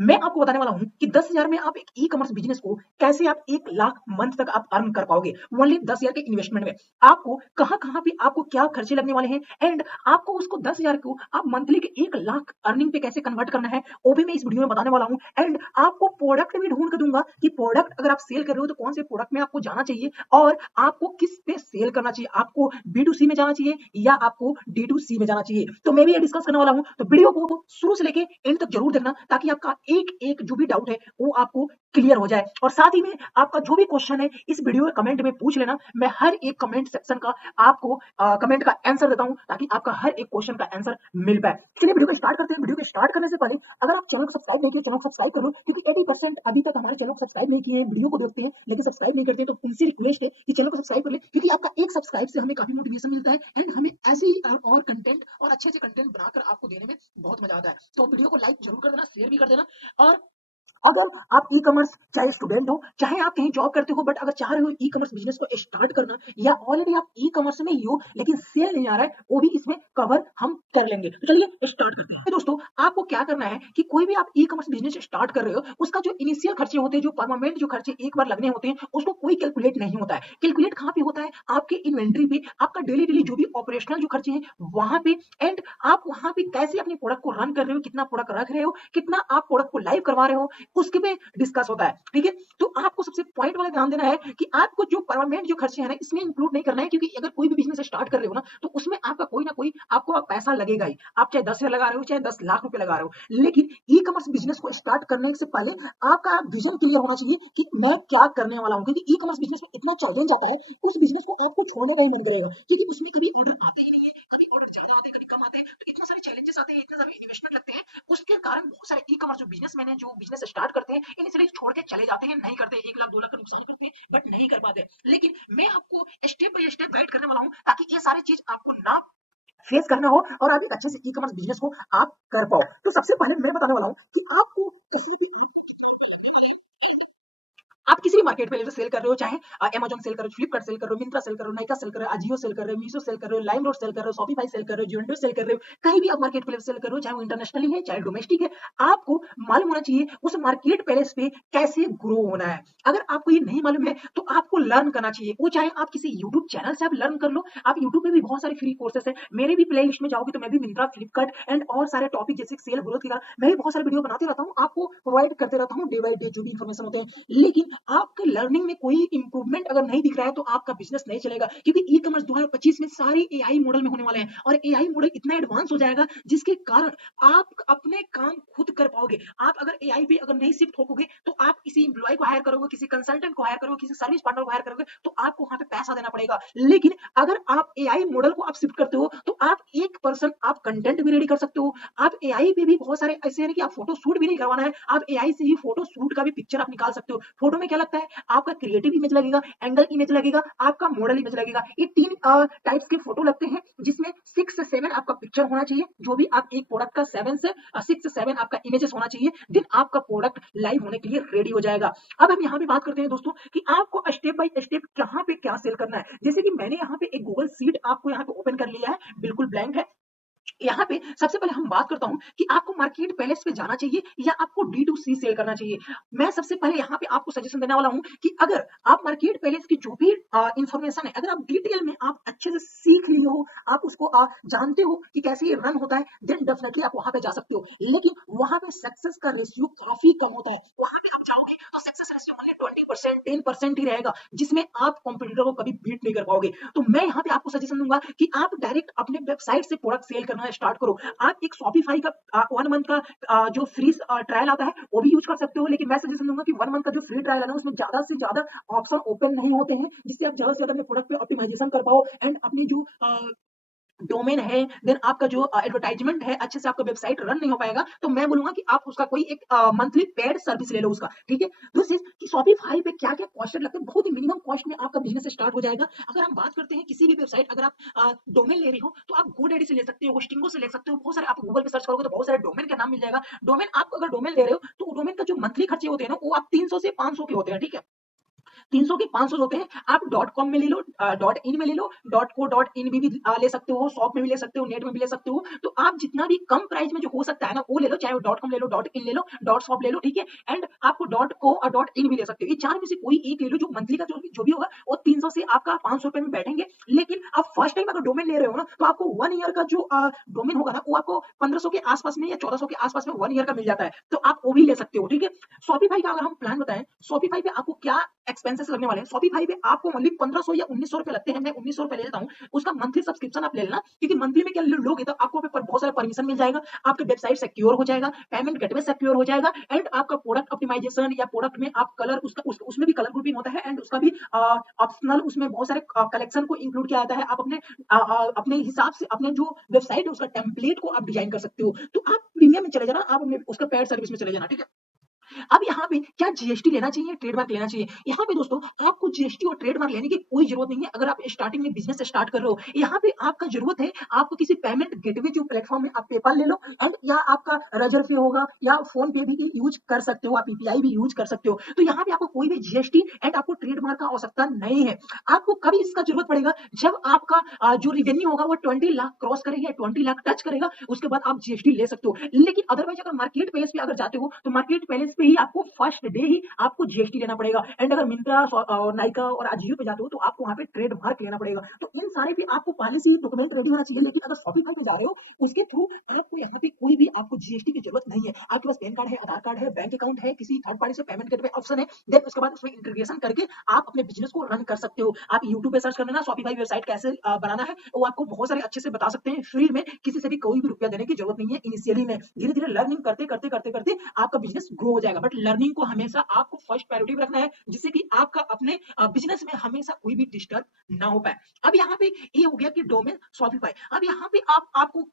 मैं आपको बताने वाला हूँ कि 10,000 में आप एक ई-कॉमर्स बिज़नेस को कैसे आप 1 लाख मंथ तक आप अर्न कर पाओगे। ओनली 10,000 के इन्वेस्टमेंट में। आपको कहाँ-कहाँ पे आपको क्या खर्चे लगने वाले हैं एंड आपको उसको 10,000 को आप मंथली के 1 लाख अर्निंग पे कैसे कन्वर्ट करना है, वो भी मैं इस वीडियो में बताने वाला हूँ। एंड आपको प्रोडक्ट भी ढूँढ के दूँगा कि प्रोडक्ट अगर आप सेल कर रहे हो तो कौन से प्रोडक्ट में आपको जाना चाहिए और आपको किस पे सेल करना चाहिए। आपको बी2सी में जाना चाहिए या आपको डी2सी में जाना चाहिए। तो मैं भी ये डिस्कस करने वाला हूँ। तो वीडियो को शुरू से लेके एंड तक जरूर देखना ताकि आपका एक-एक जो भी डाउट है वो आपको क्लियर हो जाए। और साथ ही में आपका जो भी क्वेश्चन है इस वीडियो के कमेंट में पूछ लेना। मैं हर एक कमेंट सेक्शन का आपको कमेंट का आंसर देता हूं ताकि आपका हर एक क्वेश्चन का आंसर मिल पाए। चलिए वीडियो को स्टार्ट करते हैं। वीडियो को स्टार्ट करने से पहले अगर आप चैनल को सब्सक्राइब नहीं किए चैनल को सब्सक्राइब कर लो क्योंकि 80% अभी तक हमारे चैनल को सब्सक्राइब नहीं किए हैं, वीडियो को देखते हैं लेकिन सब्सक्राइब नहीं करते हैं। तो उनसे रिक्वेस्ट है कि चैनल को सब्सक्राइब कर ले क्योंकि आपका एक सब्सक्राइब से हमें काफी मोटिवेशन मिलता है एंड हमें ऐसे ही और कंटेंट और अच्छे कंटेंट बनाकर आपको देने में बहुत मजा आता है। तो वीडियो को लाइक जरूर कर देना, शेयर भी कर देना। और अगर आप ई-कॉमर्स चाहे स्टूडेंट हो, चाहे आप कहीं जॉब करते हो बट अगर चाह रहे हो ई-कॉमर्स बिज़नेस को स्टार्ट करना या ऑलरेडी आप ई-कॉमर्स में ही हो लेकिन सेल नहीं आ रहा है, वो भी इसमें कवर हम कर लेंगे। तो चलिए स्टार्ट करते हैं। दोस्तों, आपको क्या करना है कि कोई भी आप ई-कॉमर्स बिज़नेस स्टार्ट कर रहे हो, उसका जो इनिशियल खर्चे होते हैं, जो परमानेंट जो खर्चे एक बार लगने होते हैं, उसको कोई कैलकुलेट नहीं होता है। कैलकुलेट कहाँ पे होता है? आपके इन्वेंटरी पे, आपका डेली-डेली जो भी ऑपरेशनल जो खर्चे हैं, वहाँ पे एंड आप वहाँ पे कैसे अपने प्रोडक्ट को रन कर रहे हो, कितना प्रोडक्ट रख रहे हो, कितना आप प्रोडक्ट को लाइव करवा रहे हो, उसके पे डिस्कस होता है। ठीक है? तो आपको सबसे पॉइंट वाला ध्यान देना है कि आपको जो परमानेंट जो खर्चे हैं ना इसमें इंक्लूड नहीं करना है क्योंकि अगर कोई भी बिज़नेस स्टार्ट कर रहे हो ना तो उसमें आपका कोई ना कोई आपको पैसा लगेगा ही। आप चाहे 10,000 लगा रहे हो, चाहे 10 लाख रुपए लगा रहे हो। लेकिन ई-कॉमर्स बिज़नेस को स्टार्ट करने से पहले आपका विज़न क्लियर होना चाहिए कि मैं क्या करने वाला हूँ क्योंकि ई-कॉमर्स बिज़नेस में इतना चैलेंज आता है, उस बिज़नेस को आपको छोड़ने का ही मन करेगा क्योंकि उसमें कभी ऑर्डर आते ही नहीं है, कभी ऑर्डर ज़्यादा आते हैं, कभी कम आते हैं। तो इतने सारे चैलेंजेस आते हैं, इतने सारे इन्वेस्टमेंट लगते हैं, उसके कारण बहुत सारे ई-कॉमर्स जो बिज़नेसमैन हैं, जो बिज़नेस स्टार्ट करते हैं, इनिशियली छोड़ के चले जाते हैं, नहीं करते, 1 लाख 2 लाख का नुकसान करते हैं, बट नहीं कर पाते। लेकिन मैं आपको स्टेप बाय स्टेप गाइड करने वाला हूँ ताकि ये सारी चीज़ आपको ना फेस करना हो और आप एक अच्छे से ई-कॉमर्स बिज़नेस को आप कर पाओ। तो सबसे पहले मैं बताने वाला हूँ कि आपको कहीं भी आप किसी भी मार्केट प्लेस पे सेल कर रहे हो, चाहे अमेज़न सेल कर रहे हो, फ्लिपकार्ट सेल कर रहे हो, मिंत्रा सेल कर रहे हो, नाइका सेल कर रहे हो, अजियो सेल कर रहे हो, मीशो सेल कर रहे हो, लाइमरोड सेल कर रहे हो, शॉपिफाई सेल कर रहे हो, ज़ुएंटो सेल कर रहे हो, कहीं भी आप मार्केट प्लेस सेल कर रहे हो, चाहे वो इंटरनेशनली है, चाहे डोमेस्टिक है, आपको मालूम होना चाहिए उस मार्केट प्लेस पे कैसे ग्रो होना है। अगर आपको ये नहीं मालूम है, तो आपको लर्न करना चाहिए। वो चाहे आप किसी यूट्यूब चैनल से आप लर्न कर लो, आप यूट्यूब पे भी बहुत सारे फ्री कोर्सेज़ हैं। मेरे भी प्लेलिस्ट में जाओगे तो मैं भी मिंत्रा, फ्लिपकार्ट एंड और सारे टॉपिक जैसे सेल ग्रोथ का मैं भी बहुत सारे वीडियो बनाते रहता हूँ, आपको प्रोवाइड करते रहता हूँ डे बाय डे जो भी इन्फॉर्मेशन होते हैं। लेकिन आपके लर्निंग में कोई इंप्रूवमेंट अगर नहीं दिख रहा है तो आपका बिजनेस नहीं चलेगा क्योंकि ई कॉमर्स 2025 में सारी एआई मॉडल में होने वाले हैं और एआई मॉडल इतना एडवांस हो जाएगा जिसके कारण आप अपने काम खुद कर पाओगे। आप अगर एआई पे अगर नहीं शिफ्ट होगे तो आप किसी एम्प्लॉय को हायर करोगे, किसी कंसल्टेंट को हायर करोगे, किसी सर्विस पार्टनर को हायर करोगे तो आपको वहां पे पैसा देना पड़ेगा। लेकिन अगर आप एआई मॉडल को आप शिफ्ट करते हो तो आप एक पर्सन आप कंटेंट भी रेडी कर सकते हो। आप एआई पे भी बहुत सारे ऐसे हैं कि आप फोटो शूट भी नहीं करवाना है, आप एआई से ही फोटो शूट का भी पिक्चर आप निकाल सकते हो। फोटो में क्या लगता है, आपका क्रिएटिव इमेज लगेगा, एंगल इमेज लगेगा, आपका मॉडल इमेज लगेगा। ये 3 टाइप्स के फोटो लगते हैं जिसमें 6 से 7 आपका पिक्चर होना चाहिए। जो भी आप एक प्रोडक्ट का 7 से 6 से 7 आपका इमेजेस होना चाहिए। देन आपका प्रोडक्ट लाइव होने के लिए रेडी हो जाएगा। अब हम यहाँ पे बात करते हैं दोस्तों कि आपको स्टेप बाय स्टेप कहाँ पे क्या सेल करना है। जैसे कि मैंने यहाँ पे एक गूगल शीट आपको यहाँ पे ओपन कर लिया है, बिल्कुल ब्लैंक है। यहाँ पे सबसे पहले हम बात करता हूँ कि आपको मार्केट प्लेस पे जाना चाहिए या आपको डी टू सी सेल करना चाहिए। मैं सबसे पहले यहाँ पे आपको सजेशन देने वाला हूँ कि अगर आप मार्केट प्लेस की जो भी इंफॉर्मेशन है, अगर आप डिटेल में आप अच्छे से सीख लिए हो, आप उसको जानते हो कि कैसे ये रन होता है, देन डेफिनेटली आप वहां पे जा सकते हो। लेकिन वहां पे सक्सेस का रेशियो काफी कम होता है। वहां पे आप जाओगे तो सक्सेस रेशियो ओनली 20% 10% ही रहेगा जिसमें आप कॉम्पिटिटर को कभी बीट नहीं कर पाओगे। तो मैं यहाँ पे आपको सजेशन दूंगा कि आप डायरेक्ट अपने वेबसाइट से प्रोडक्ट सेल करना स्टार्ट करो। आप एक शॉपिफाई का 1 मंथ का जो फ्री ट्रायल आता है वो भी यूज कर सकते हो। लेकिन मैं सजेशन दूंगा कि 1 मंथ का जो फ्री ट्रायल है ना उसमें ज्यादा से ज्यादा ऑप्शन ओपन नहीं होते हैं जिससे आप ज्यादा से ज्यादा अपने प्रोडक्ट पे ऑप्टिमाइजेशन कर पाओ एंड अपनी जो डोमेन है, देन आपका जो एडवर्टाइजमेंट है, अच्छे से आपका वेबसाइट रन नहीं हो पाएगा। तो मैं बोलूंगा कि आप उसका कोई एक मंथली पेड सर्विस ले लो उसका। ठीक है, दूसरी चीज कि शॉपिफाई पे क्या क्या कॉस्ट लगते हैं, बहुत ही मिनिमम कॉस्ट में आपका बिजनेस स्टार्ट हो जाएगा। अगर हम बात करते हैं किसी भी वेबसाइट, अगर आप डोमेन ले रही हो तो आप गोडैडी से ले सकते हो, होस्टिंगो से ले सकते हो। बहुत सारे आप गूगल पे सर्च करोगे तो बहुत सारे डोमेन का नाम मिल जाएगा। डोमेन आप अगर डोमेन ले रहे हो तो डोमेन का जो मंथली खर्चे होते हैं ना वो आप 300 से 500 के होते हैं। ठीक है, 300 के 500 होते हैं। आप डॉट कॉम में ले लो, डॉट इन में ले लो, डॉट को डॉट इन भी ले सकते हो, शॉप में भी ले सकते हो, नेट में भी ले सकते हो। तो आप जितना भी कम प्राइस में जो हो सकता है ना वो ले लो, चाहे वो डॉट कॉम ले लो, डॉट इन ले लो, डॉट शॉप ले लो, ठीक है। एंड आपको डॉट को और डॉट इन भी ले सकते हो। ये चार में से कोई एक ले लो। जो मंथली का जो भी होगा वो 300 से आपका 500 रुपए में बैठेंगे। लेकिन आप फर्स्ट टाइम अगर डोमेन ले रहे हो ना तो आपको 1 ईयर का जो डोमेन होगा ना वो आपको 1500 के आसपास में या 1400 के आसपास में 1 ईयर का मिल जाता है। तो आप वो भी ले सकते हो, ठीक है। शॉपिफाई का अगर हम प्लान बताएं, शॉपिफाई पे आपको क्या एक्सपेंसेस लगने वाले हैं। शॉपिफाई पे आपको मंथली 1500 या 1900 रुपए लगते हैं। मैं 1900 रुपए ले लेता हूँ। उसका मंथली सब्सक्रिप्शन आप ले लेना, क्योंकि मंथली में क्या लोगे तो आपको बहुत सारा परमिशन मिल जाएगा, आपका वेबसाइट सिक्योर हो जाएगा, पेमेंट गेटवे सिक्योर हो जाएगा, एंड आपका प्रोडक्ट ऑप्टिमाइजेशन या प्रोडक्ट में आप कलर उसमें भी कलर ग्रुपिंग होता है, एंड उसका भी ऑप्शनल उसमें बहुत सारे कलेक्शन को इंक्लूड किया जाता है। आप अपने हिसाब से अपने जो वेबसाइट है उसका टेम्पलेट को आप डिजाइन कर सकते हो। तो आप प्रीमियम में चले जाना, आप अपने उसका पेड सर्विस में चले जाना, ठीक है। अब यहाँ पे क्या जीएसटी लेना चाहिए, ट्रेडमार्क लेना चाहिए? यहाँ पे दोस्तों आपको जीएसटी और ट्रेडमार्क लेने की कोई जरूरत नहीं है। अगर आप स्टार्टिंग में बिजनेस स्टार्ट कर रहे हो, यहाँ पे आपका जरूरत है आपको किसी पेमेंट गेटवे जो प्लेटफॉर्म है, आप पेपाल ले लो, एंड या आपका रजर पे होगा या फोन पे भी यूज कर सकते हो, आप यूपीआई भी यूज कर सकते हो। तो यहाँ पे आपको कोई भी जीएसटी एंड आपको ट्रेडमार्क का आवश्यकता नहीं है। आपको कभी इसका जरूरत पड़ेगा जब आपका जो रिवेन्यू होगा वो 20 लाख क्रॉस करेगा, 20 लाख टच करेगा, उसके बाद आप जीएसटी ले सकते हो। लेकिन अदरवाइज अगर मार्केट प्लेस पे अगर जाते हो तो मार्केट प्लेस पे ही आपको फर्स्ट डे ही आपको जीएसटी लेना पड़ेगा। एंड अगर मिंत्रा और नाइका और अजियो पे जाते हो तो आपको वहां पे ट्रेडमार्क लेना पड़ेगा। तो इन सारे पे आपको पहले से ही डॉक्यूमेंट रेडी होना चाहिए। लेकिन अगर शॉपिफाई पे जा रहे हो उसके थ्रू आपको यहाँ पे कोई भी आपको जीएसटी की जरूरत नहीं है। आपके पास पैन कार्ड है, आधार कार्ड है, बैंक अकाउंट है, किसी थर्ड पार्टी से पेमेंट गेटवे ऑप्शन है, देन उसके बाद उसमें इंटीग्रेशन करके आप अपने बिजनेस को रन कर सकते हो। आप यूट्यूब पे सर्च कर लेना शॉपिफाई वेबसाइट कैसे बनाना है, वो आपको बहुत सारे अच्छे से बता सकते हैं फ्री में। किसी से भी कोई भी रुपया देने की जरूरत नहीं है इनिशियली में। धीरे धीरे लर्निंग करते करते करते करते आपका बिजनेस ग्रो हो जाएगा। बट लर्निंग को हमेशा आपको फर्स्ट प्रायोरिटी में रखना है, जिससे कि आपका अपने बिजनेस में हमेशा कोई भी डिस्टर्ब ना हो पाए। अब यहाँ पे ये हो गया कि डोमेन शॉपिफाई। अब यहाँ पे आपको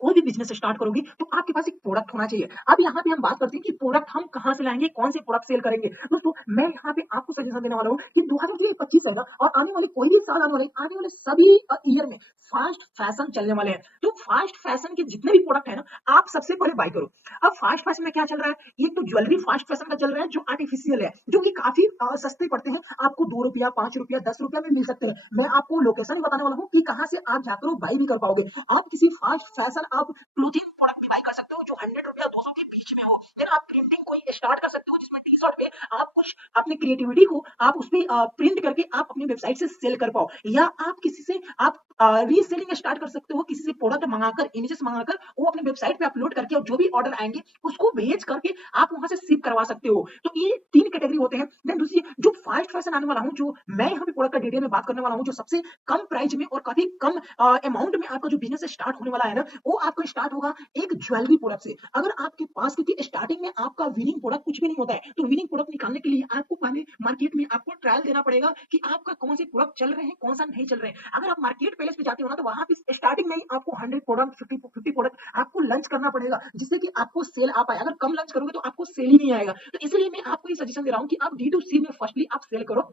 कोई भी बिजनेस स्टार्ट करोगे तो आपके पास एक प्रोडक्ट होना चाहिए। अब यहाँ पे हम बात करते हैं कि प्रोडक्ट हम कहाँ से लाएंगे, कौन से प्रोडक्ट सेल करेंगे। दोस्तों मैं यहाँ पे आपको सजेशन देने वाला हूँ कि 2025 है ना, और आने वाले कोई भी साल आने वाले सभी ईयर में फास्ट फैशन चलने वाले हैं। तो फास्ट फैशन के जितने भी प्रोडक्ट है ना आप सबसे पहले बाय करो। अब फास्ट फैशन में क्या चल रहा है, ये तो ज्वेलरी फास्ट फैशन का चल रहा है जो आर्टिफिशियल है, जो कि काफी सस्ते पड़ते हैं। आपको 2 रुपया, 5 रुपया, 10 रुपया में मिल सकते हैं। मैं आपको लोकेशन भी बताने वाला हूँ कि कहाँ से आप जाकर बाई भी कर पाओगे। आप किसी फास्ट फैशन आप क्लोथिंग प्रोडक्ट भी बाय कर सकते हो जो 100 रुपया 200 के बीच में हो। फिर आप प्रिंटिंग कोई स्टार्ट कर सकते हो जिसमें टी शर्ट पे आप कुछ अपनी क्रिएटिविटी को आप उस पे प्रिंट करके आप अपनी वेबसाइट से सेल कर पाओ। या आप किसी से आप रीसेलिंग स्टार्ट कर सकते हो, किसी से प्रोडक्ट मंगाकर, इमेजेस मंगाकर वो अपने वेबसाइट पे अपलोड करके और जो भी ऑर्डर आएंगे उसको भेज करके आप वहां से शिप करवा सकते हो। तो ये 3 कैटेगरी होते हैं। देन दूसरी जो फास्ट फैशन आने वाला हूँ, जो मैं यहाँ पे प्रोडक्ट का डिटेल में बात करने वाला हूँ, जो सबसे कम प्राइस में और काफी कम अमाउंट में आपका जो बिजनेस स्टार्ट होने वाला है ना, वो आपका स्टार्ट होगा एक ज्वेलरी प्रोडक्ट से। अगर आपके पास, क्योंकि स्टार्टिंग में आपका विनिंग प्रोडक्ट कुछ भी नहीं होता है, तो विनिंग प्रोडक्ट निकालने के लिए आपको पहले मार्केट में आपको ट्रायल देना पड़ेगा कि आपका कौन से प्रोडक्ट चल रहे हैं, कौन सा नहीं चल रहे हैं। अगर आप मार्केट प्लेस पे जाते हो ना तो वहां पे स्टार्टिंग में ही आपको 100 प्रोडक्ट, 50 प्रोडक्ट आपको लंच करना पड़ेगा, जिससे कि आपको सेल आ पाए। अगर कम लंच करोगे तो आपको सेल ही नहीं आएगा। तो इसलिए मैं आपको ये सजेशन दे रहा हूँ कि आप D2C में फर्स्टली आप सेल करो,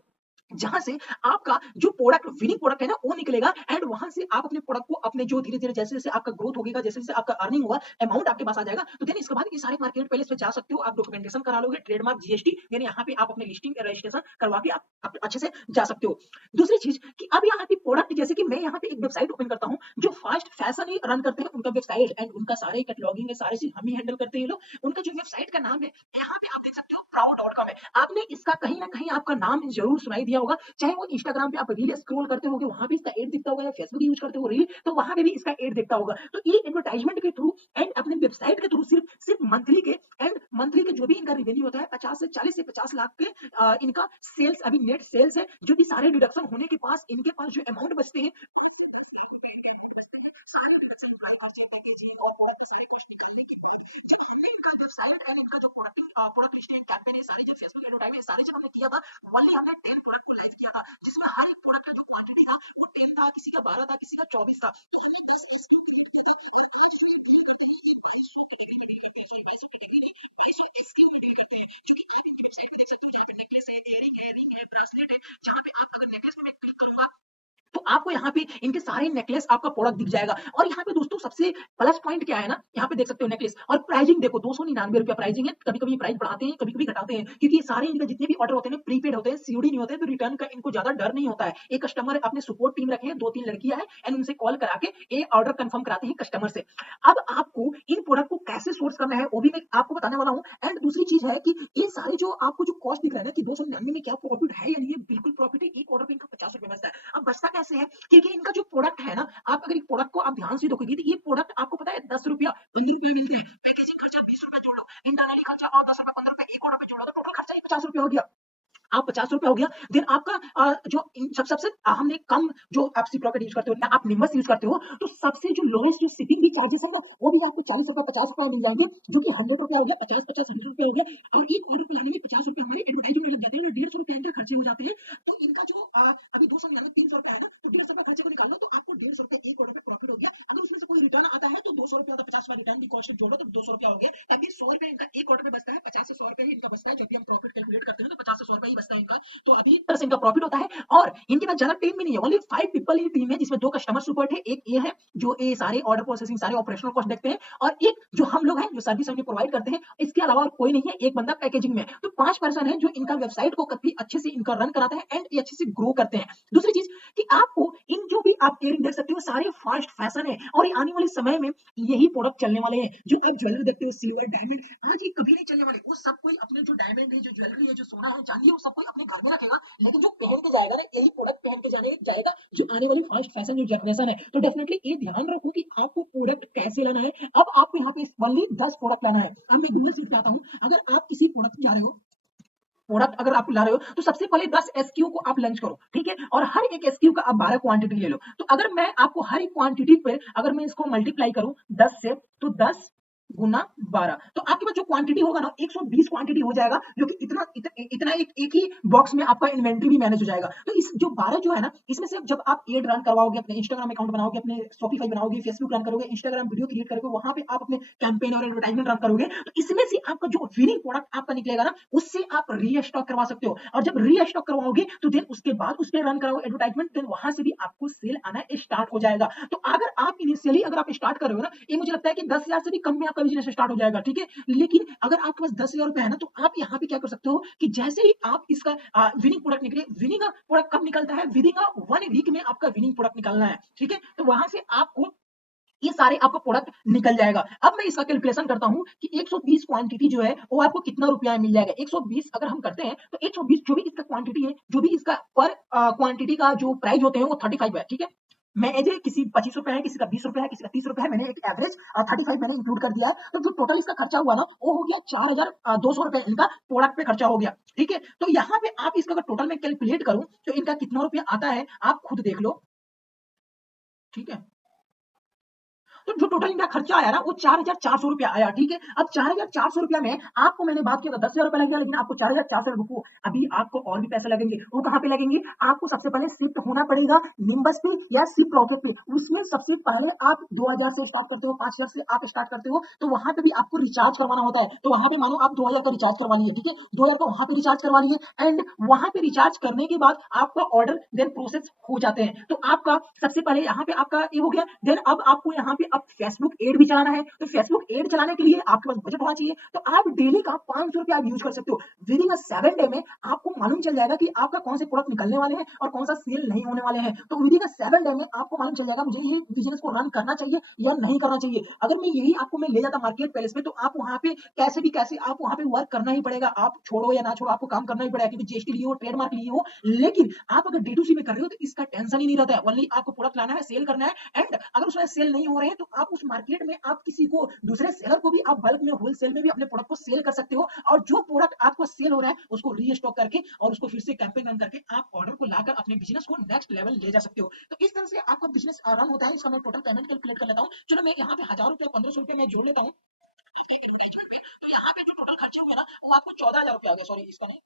जहां से आपका जो प्रोडक्ट विनिंग प्रोडक्ट है ना वो निकलेगा, एंड वहां से आप अपने प्रोडक्ट को अपने जो धीरे धीरे जैसे जैसे आपका ग्रोथ होगा, जैसे जैसे आपका अर्निंग होगा, अमाउंट आपके पास आ जाएगा, तो देन इसके बाद ये सारे मार्केट प्लेस पे जा सकते हो। आप डॉक्यूमेंटेशन करा लोगे, ट्रेडमार्क, जीएसटी, देन यहाँ पे आप अपने लिस्टिंग रजिस्ट्रेशन करवा के आप अच्छे से जा सकते हो। दूसरी चीज कि अब यहाँ पे प्रोडक्ट, जैसे कि मैं यहाँ पे एक वेबसाइट ओपन करता हूँ, जो फास्ट फैशन ही रन करते हैं उनका वेबसाइट एंड उनका सारे कैटलॉगिंग है, सारे चीज हम ही हैंडल करते हैं ये लोग। उनका जो वेबसाइट का नाम है यहाँ पे आप देख सकते हो proud.com है। आपने इसका कहीं ना कहीं आपका नाम जरूर सुनाई दिया होगा, चाहे वो इंस्टाग्राम पे आप रील स्क्रॉल करते होगे वहां भी इसका एड दिखता होगा, या फेसबुक यूज करते हो रील तो वहां पे भी इसका एड दिखता होगा। तो ये एडवर्टाइजमेंट के थ्रू एंड अपने वेबसाइट के थ्रू सिर्फ सिर्फ मंथली के जो भी इनका रेवेन्यू होता है 40 से 50 लाख के इनका सेल्स, अभी नेट सेल्स है, जो भी सारे डिडक्शन होने के पास इनके पास जो अमाउंट बचते हैं जिसमें हर एक प्रोडक्ट का जो क्वांटिटी था वो 10 था, किसी का 12 था, किसी का 24 था। आपको यहाँ पे इनके सारे नेकलेस आपका प्रोडक्ट दिख जाएगा। और यहाँ पे दोस्तों सबसे प्लस पॉइंट क्या है ना, यहाँ पे देख सकते हो नेकलेस और प्राइसिंग देखो ₹299 प्राइसिंग है। कभी-कभी प्राइस बढ़ाते हैं, कभी-कभी घटाते हैं, क्योंकि ये सारे इनके जितने भी ऑर्डर होते हैं ना प्रीपेड होते हैं, सीओडी नहीं होते हैं, तो रिटर्न का इनको ज़्यादा डर नहीं होता है। एक कस्टमर अपने सपोर्ट टीम रखे हैं, 2-3 लड़कियाँ हैं एंड उनसे कॉल करा के ये ऑर्डर कंफर्म कराते हैं कस्टमर से। अब आपको इन प्रोडक्ट को कैसे सोर्स करना है वो भी मैं आपको बताने वाला हूँ। एंड दूसरी चीज़ है कि ये सारे जो आपको जो कॉस्ट दिख रहा है ना कि 299 में क्या प्रॉफिट है या नहीं है, बिल्कुल प्रॉफिट है। एक ऑर्डर पे इनका ₹50 बचता है। अब बचता कैसे है? क्योंकि इनका जो प्रोडक्ट है ना, आप अगर एक प्रोडक्ट को आप ध्यान से देखोगे तो ये प्रोडक्ट आपको पता है ₹10 ₹15 मिलते हैं। पैकेजिंग खर्चा ₹20 जोड़ लो, इंटरनली खर्चा और ₹10 ₹15 एक ऑर्डर पे जोड़ लो, तो टोटल खर्चा ही ₹50 हो गया। आप ₹50 हो गया, देन आपका जो सबसे हमने कम जो आप सिप्रोकेट यूज़ करते हो या आप निम्बस यूज़ करते हो, तो सबसे जो लोएस्ट जो शिपिंग भी चार्जेस है ना, वो भी आपको ₹40 ₹50 में मिल जाएँगे, जो कि ₹100 हो गया, 50-50 ₹100 हो गया। और एक ऑर्डर को लाने में ₹50 हमारे एडवर्टाइज़मेंट में लग जाते हैं ना, ₹150 इनके खर्चे हो जाते हैं। तो इनका जो अभी 200 में ₹300 है ना, तो ₹150 खर्चे को निकाल लो, तो आपको ₹150 एक ऑर्डर पे प्रॉफिट हो गया। अगर उसमें से कोई रिटर्न आता है, तो ₹200 का ₹50 रिटर्न की कॉस्ट जोड़ लो, तो ₹200 हो गया। तब भी ₹100 इनका एक ऑर्डर पे बचता है, 50 से ₹100 ही इनका बचता है। जब भी हम प्रॉफिट कैलकुलेट करते हैं, तो 50 से ₹100 ही बचता है इनका। तो अभी तरह से इनका प्रॉफिट होता है। और इनके पास ज्यादा टीम भी नहीं है, ओनली 5 पीपल ही टीम है, जिसमें 2 कस्टमर सपोर्ट है, एक ये है जो ये सारे ऑर्डर प्रोसेसिंग सारे ऑपरेशनल कॉस्ट देखते हैं, और एक जो हम लोग हैं जो सर्विस हमने प्रोवाइड करते हैं। इसके अलावा और कोई नहीं है, एक बंदा पैकेजिंग में है। तो 5 पर्सन है जो इनका वेबसाइट को काफी अच्छे से इनका रन कराते हैं एंड ये अच्छे से ग्रो करते हैं। दूसरी चीज कि आपको इन जो भी आप इयरिंग देख सकते हो सारे फास्ट फैशन है, और ये आने वाले समय में यही प्रोडक्ट चलने वाले हैं। जो आप ज्वेलरी देखते हो सिल्वर डायमंड, आज ये कभी नहीं चलने वाले। वो सब कोई अपने जो डायमंड है, जो ज्वेलरी है, जो सोना है, चांदी है, वो सब कोई अपने घर में रखेगा, लेकिन जो पहन के जाएगा ना, यही प्रोडक्ट पहन के जाने जाएगा जो आने वाली फास्ट फैशन जो जनरेशन है। तो डेफिनेटली ये ध्यान रखो कि आपको प्रोडक्ट कैसे लाना है। अब आपको यहाँ पे ओनली 10 प्रोडक्ट लाना है। अब मैं गूगल सीट पे आता हूँ। अगर आप किसी प्रोडक्ट जा रहे हो, प्रोडक्ट अगर आप ला रहे हो, तो सबसे पहले 10 एसक्यू को आप लॉन्च करो, ठीक है? और हर एक एसक्यू का आप 12 क्वांटिटी ले लो। तो अगर मैं आपको हर एक क्वांटिटी पे अगर मैं इसको मल्टीप्लाई करूं 10 से, तो 10 गुना 12, तो आपके पास जो क्वांटिटी होगा ना 120 क्वांटिटी हो जाएगा, जो कि इतना एक ही बॉक्स में आपका इन्वेंटरी भी मैनेज हो जाएगा। तो इस जो 12 जो है ना, इसमें से जब आप एड रन करवाओगे, अपने इंस्टाग्राम अकाउंट बनाओगे, अपने शॉपिफाई बनाओगे, फेसबुक रन करोगे, इंस्टाग्राम वीडियो क्रिएट करोगे, वहां पे आप अपने कैंपेन और एडवर्टाइजमेंट रन करोगे, तो इसमें से आपका जो विनिंग प्रोडक्ट आपका निकलेगा ना, उससे आप री-स्टॉक करवा सकते हो। और जब री-स्टॉक करवाओगे, तो देन उसके बाद उस पे रन कराओ एडवर्टाइजमेंट, देन वहां से भी आपको सेल आना स्टार्ट हो जाएगा। तो अगर आप इनिशियली अगर आप स्टार्ट कर रहे हो ना, ये मुझे लगता है कि 10,000 से भी कम में आपका बिजनेस स्टार्ट हो जाएगा, ठीक है? लेकिन अगर आपके पास 10,000 रुपए है ना, तो आप यहाँ पे क्या कर सकते हो कि जैसे ही आप इसका विनिंग प्रोडक्ट निकले, विनिंग प्रोडक्ट कब निकलता है? विदिन 1 वीक में आपका विनिंग प्रोडक्ट निकलना है, ठीक है? तो वहां से आपको ये सारे आपका प्रोडक्ट निकल जाएगा। अब मैं इसका कैलकुलेशन करता हूँ कि 120 क्वांटिटी जो है वो आपको कितना रुपया में मिल जाएगा। 120 अगर हम करते हैं, तो 120 जो भी इसका क्वांटिटी है, जो भी इसका पर क्वांटिटी का जो प्राइस होते हैं वो 35 है, ठीक है? मैं एज किसी ₹25 है, किसी का ₹20 है, किसी का ₹30 है, मैंने एक एवरेज 35 मैंने इंक्लूड कर दिया है। तो जो टोटल इसका खर्चा हुआ ना, वो हो गया ₹4,200 इनका प्रोडक्ट पे खर्चा हो गया, ठीक है? तो यहाँ पे आप इसका अगर टोटल में कैलकुलेट करूं, तो इनका कितना रुपया आता है आप खुद देख लो, ठीक है? तो जो टोटल इनका खर्चा आया ना, वो ₹4,400 आया, ठीक है? अब ₹4,400 में आपको मैंने बात किया था ₹10,000 लग गया, लेकिन आपको 4,400 रुको, अभी आपको और भी पैसे लगेंगे। वो कहाँ पे लगेंगे? आपको सबसे पहले शिफ्ट होना पड़ेगा निम्बस पे या शिप रॉकेट पे। उसमें सबसे पहले आप 2,000 से स्टार्ट करते हो, 5,000 से आप स्टार्ट करते हो, तो वहां पे भी आपको रिचार्ज करवाना होता है। तो वहां पे मानो आप 2,000 का रिचार्ज करवा लिए, ठीक है? 2,000 का वहां पे रिचार्ज करवा लिए, एंड वहां पे रिचार्ज करने के बाद आपका ऑर्डर देन प्रोसेस हो जाते हैं। तो आपका सबसे पहले यहाँ पे आपका ये हो गया, देन अब आपको यहाँ पे अब फेसबुक एड भी चलाना है। तो फेसबुक एड चलाने के लिए आपके पास बजट होना चाहिए। तो आप डेली का ₹500 आप यूज कर सकते हो। विदिन 7 डे में आपको मालूम चल जाएगा कि आपका कौन से प्रोडक्ट निकलने वाले हैं और कौन सा सेल नहीं होने वाले हैं। तो विदिन 7 डे में आपको मालूम चल जाएगा मुझे ये बिजनेस को रन करना चाहिए या नहीं करना चाहिए। अगर मैं यही आपको मैं ले जाता मार्केट प्लेस में, तो आप वहां पे कैसे भी कैसे आप वहां पे वर्क करना ही पड़ेगा। आप छोड़ो या ना छोड़ो, आपको काम करना ही पड़ेगा, क्योंकि जीएसटी लिए हो, ट्रेडमार्क लिए हो। लेकिन आप अगर D2C में कर रहे हो, तो इसका टेंशन ही नहीं रहता है। ओनली आपको प्रोडक्ट लाना है, सेल करना है, एंड अगर उसमें सेल नहीं हो रहे हैं, तो आप उस मार्केट में आप किसी को दूसरे सेलर को भी आप बल्क में होलसेल में भी अपने प्रोडक्ट को सेल कर सकते हो। और जो प्रोडक्ट आपको सेल हो रहा है उसको रीस्टॉक करके और उसको फिर से कैंपेन रन करके आप ऑर्डर को लाकर अपने बिजनेस को नेक्स्ट लेवल ले जा सकते हो। तो इस तरह से आपका बिजनेस रन होता है। इसका मैं टोटल पेमेंट कैलकुलेट कर लेता हूँ। चलो मैं यहाँ पे ₹1,000 ₹1,500 मैं जोड़ लेता हूँ। तो यहाँ पे जो टोटल खर्चा हुआ ना, वो आपको ₹14,000 आ गया। सॉरी, इसका नहीं,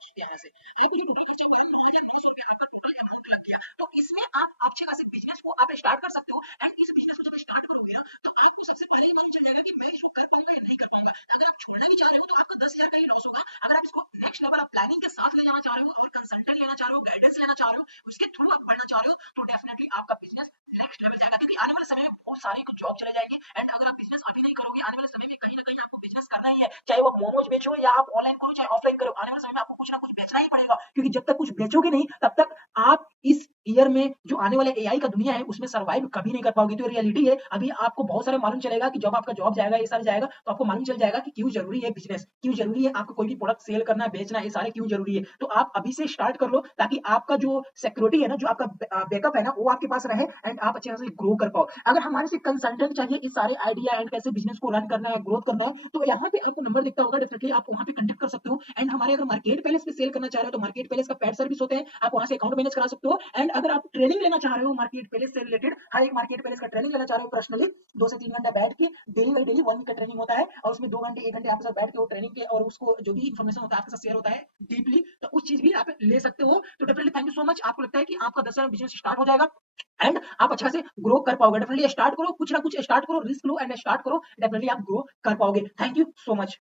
इसके आने से आपको जो टोटल खर्चा हुआ है ₹9,900 आपका टोटल अमाउंट लग गया। तो इसमें आप अच्छे खासे बिजनेस को आप स्टार्ट कर सकते हो। एंड इस बिजनेस को जब स्टार्ट करोगे ना, तो आपको सबसे पहले ही मालूम चल जाएगा कि मैं इसको कर पाऊंगा या नहीं कर पाऊंगा। अगर आप छोड़ना भी चाह रहे हो, तो आपका 10,000 का ही लॉस होगा। अगर आप इसको नेक्स्ट लेवल आप प्लानिंग के साथ ले जाना चाह रहे हो और कंसल्टेंट लेना चाह रहे हो, गाइडेंस लेना चाह रहे हो, उसके थ्रू आप बढ़ना चाह रहे हो, तो डेफिनेटली मोमोज बेचो या आप ऑनलाइन करो चाहे ऑफलाइन करो, आने वाले समय में आपको कुछ ना कुछ बेचना ही पड़ेगा, क्योंकि जब तक कुछ बेचोगे नहीं तब तक आप इस ईयर में जो आने वाले एआई का दुनिया है उसमें सर्वाइव कभी नहीं कर पाओगे। तो रियलिटी है, अभी आपको बहुत सारे मालूम चलेगा कि जब आपका जॉब जाएगा, ये सारा जाएगा, तो आपको मालूम चल जाएगा कि क्यों जरूरी है बिजनेस, क्यों जरूरी है आपको कोई भी प्रोडक्ट सेल करना, बेचना, ये सारे क्यों जरूरी है। तो आप अभी से स्टार्ट कर लो ताकि आपका जो सिक्योरिटी है ना, जो आपका बैकअप है ना, वो आपके पास रहे एंड आप अच्छे से ग्रो कर पाओ। अगर हमारे से कंसल्टेंट चाहिए इस सारे आइडिया एंड कैसे बिजनेस को रन करना है, ग्रोथ करना है, तो यहाँ पे आपको नंबर दिखता होगा, डेफिनेटली आप वहाँ पे कांटेक्ट कर सकते हो। एंड हमारे अगर मार्केट प्लेस पे सेल करना चाह रहे हो तो मार्केट प्लेस का पेड सर्विस होते हैं, आप वहाँ से अकाउंट मैनेज करा सकते हो। एंड अगर आप ट्रेनिंग लेना चाह रहे हो मार्केट प्लेस से रिलेटेड, हर एक मार्केट प्लेस का ट्रेनिंग लेना चाह रहे हो पर्सनली, 2 से 3 घंटा बैठ के डेली बाई डेली 1 वीक का ट्रेनिंग होता है, और उसमें 2 घंटे 1 घंटे आपके साथ बैठ के वो ट्रेनिंग के और उसको जो भी इन्फॉर्मेशन होता है आपके साथ शेयर होता है डीपली, तो उस चीज भी आप ले सकते हो। तो definitely thank you so much. आपको लगता है कि आपका 10 साल में बिजनेस स्टार्ट हो जाएगा एंड आप अच्छा से ग्रो कर पाओगे, डेफिनेटली स्टार्ट करो, कुछ ना कुछ स्टार्ट करो, रिस्क लो एंड स्टार्ट करो, डेफिनेटली आप ग्रो कर पाओगे। Thank you so much.